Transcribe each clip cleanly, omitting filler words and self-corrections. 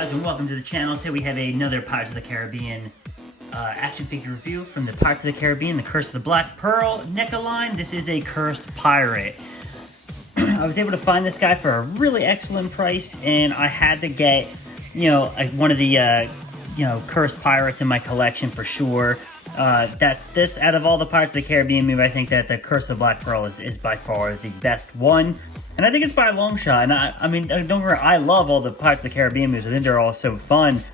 guys, and welcome to the channel. Today we have another Pirates of the Caribbean action figure review from the Pirates of the Caribbean, the Curse of the Black Pearl Neca line. This is a cursed pirate. I was able to find this guy for a really excellent price, and I had to get, one of the, cursed pirates in my collection for sure. Out of all the Pirates of the Caribbean movies, I think that the Curse of the Black Pearl is by far the best one. And I think it's by a long shot. And I mean, don't get me wrong, I love all the Pirates of the Caribbean movies. I think they're all so fun.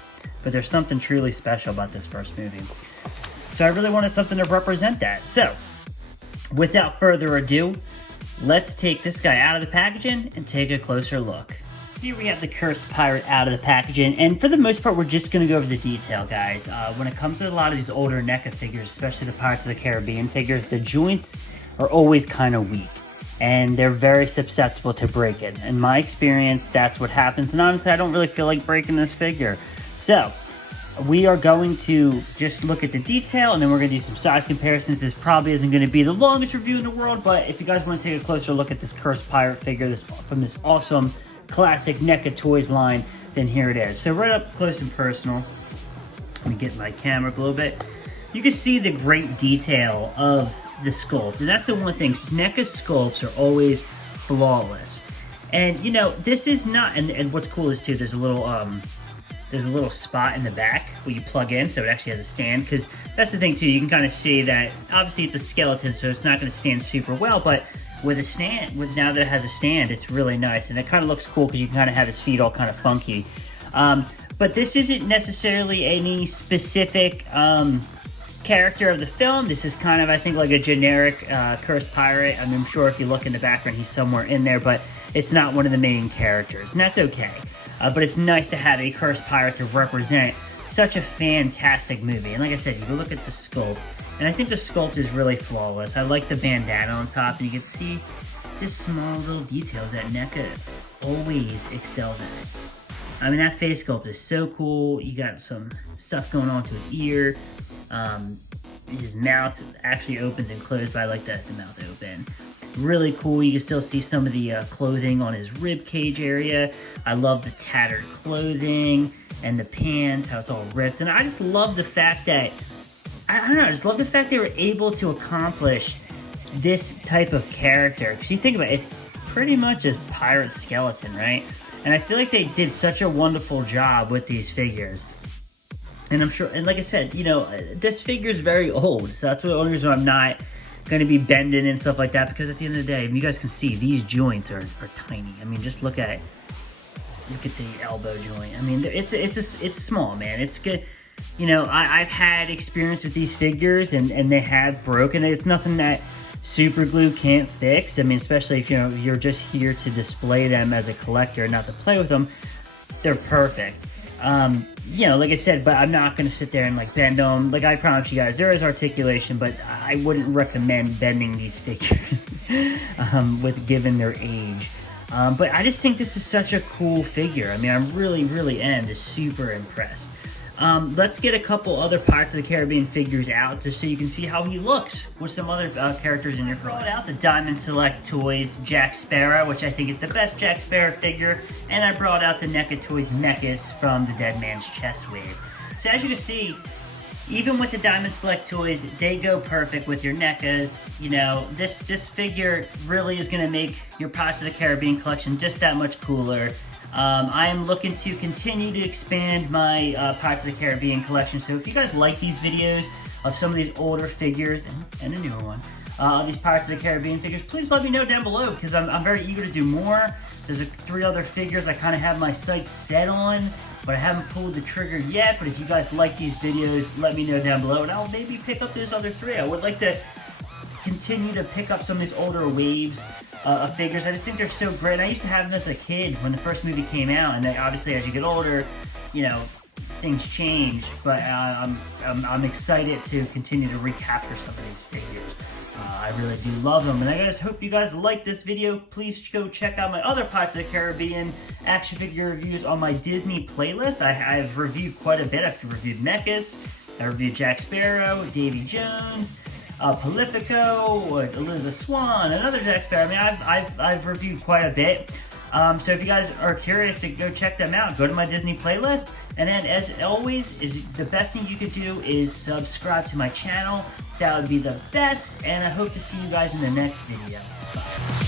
But there's something truly special about this first movie. So I really wanted something to represent that. So, without further ado, let's take this guy out of the packaging and take a closer look. Here we have the Cursed Pirate out of the packaging, and for the most part, we're just going to go over the detail, guys. When it comes to a lot of these older NECA figures, especially the Pirates of the Caribbean figures, the joints are always kind of weak, and they're very susceptible to break-in. In my experience, that's what happens, and honestly, I don't really feel like breaking this figure. So, we are going to just look at the detail, and then we're going to do some size comparisons. This probably isn't going to be the longest review in the world, but if you guys want to take a closer look at this Cursed Pirate figure from this awesome classic NECA Toys line, then here it is. So right up close and personal, let me get my camera up a little bit. You can see the great detail of the sculpt, and that's the one thing. NECA sculpts are always flawless. And this is not, and what's cool is too, there's a little spot in the back where you plug in, so it actually has a stand, because that's the thing too, you can kind of see that obviously it's a skeleton, so it's not going to stand super well, but with a stand, now that it has a stand, it's really nice, and it kind of looks cool because you can kind of have his feet all kind of funky. But this isn't necessarily any specific character of the film. This is kind of, I think, like a generic cursed pirate. I mean, I'm sure if you look in the background, he's somewhere in there, but it's not one of the main characters, and that's okay. But it's nice to have a cursed pirate to represent such a fantastic movie. And like I said, you can look at the sculpt, and I think the sculpt is really flawless. I like the bandana on top, and you can see just small little details that NECA always excels at. I mean, that face sculpt is so cool. You got some stuff going on to his ear. His mouth actually opens and closes, but I like the mouth open. Really cool. You can still see some of the clothing on his rib cage area. I love the tattered clothing and the pants, how it's all ripped. And I just love the fact that, I don't know, I just love the fact they were able to accomplish this type of character. Because you think about it, it's pretty much just pirate skeleton, right? And I feel like they did such a wonderful job with these figures. And I'm sure, and like I said, this figure is very old. So that's the only reason I'm not going to be bending and stuff like that, because at the end of the day, you guys can see these joints are tiny. I mean, just look at the elbow joint. I mean, it's small, man. It's good. I've had experience with these figures, and they have broken. It's nothing that super glue can't fix. I mean, especially if you're just here to display them as a collector, not to play with them. They're perfect. Like I said, but I'm not going to sit there and bend them. Like, I promise you guys, there is articulation, but I wouldn't recommend bending these figures given their age. But I just think this is such a cool figure. I mean, I really am just super impressed. Let's get a couple other Pirates of the Caribbean figures out just so you can see how he looks with some other characters in your collection. I brought out the Diamond Select Toys Jack Sparrow, which I think is the best Jack Sparrow figure, and I brought out the NECA Toys Mechas from the Dead Man's Chest wave. So as you can see, even with the Diamond Select Toys, they go perfect with your NECAs. This figure really is going to make your Pirates of the Caribbean collection just that much cooler. I am looking to continue to expand my Pirates of the Caribbean collection, so if you guys like these videos of some of these older figures, and a newer one, these Pirates of the Caribbean figures, please let me know down below, because I'm very eager to do more. There's 3 other figures I kind of have my sights set on, but I haven't pulled the trigger yet. But if you guys like these videos, let me know down below, and I'll maybe pick up those other 3. I would like to continue to pick up some of these older waves of figures. I just think they're so great. I used to have them as a kid when the first movie came out, and then obviously as you get older, things change. But I'm excited to continue to recapture some of these figures. I really do love them, and I just hope you guys like this video. Please go check out my other Pirates of the Caribbean action figure reviews on my Disney playlist. I've reviewed quite a bit. I've reviewed Mechas, I reviewed Jack Sparrow, Davy Jones, Pacifico, Elizabeth Swan, another Jack Sparrow. I mean, I've reviewed quite a bit. So if you guys are curious to go check them out, go to my Disney playlist. And then as always, the best thing you could do is subscribe to my channel. That would be the best. And I hope to see you guys in the next video. Bye.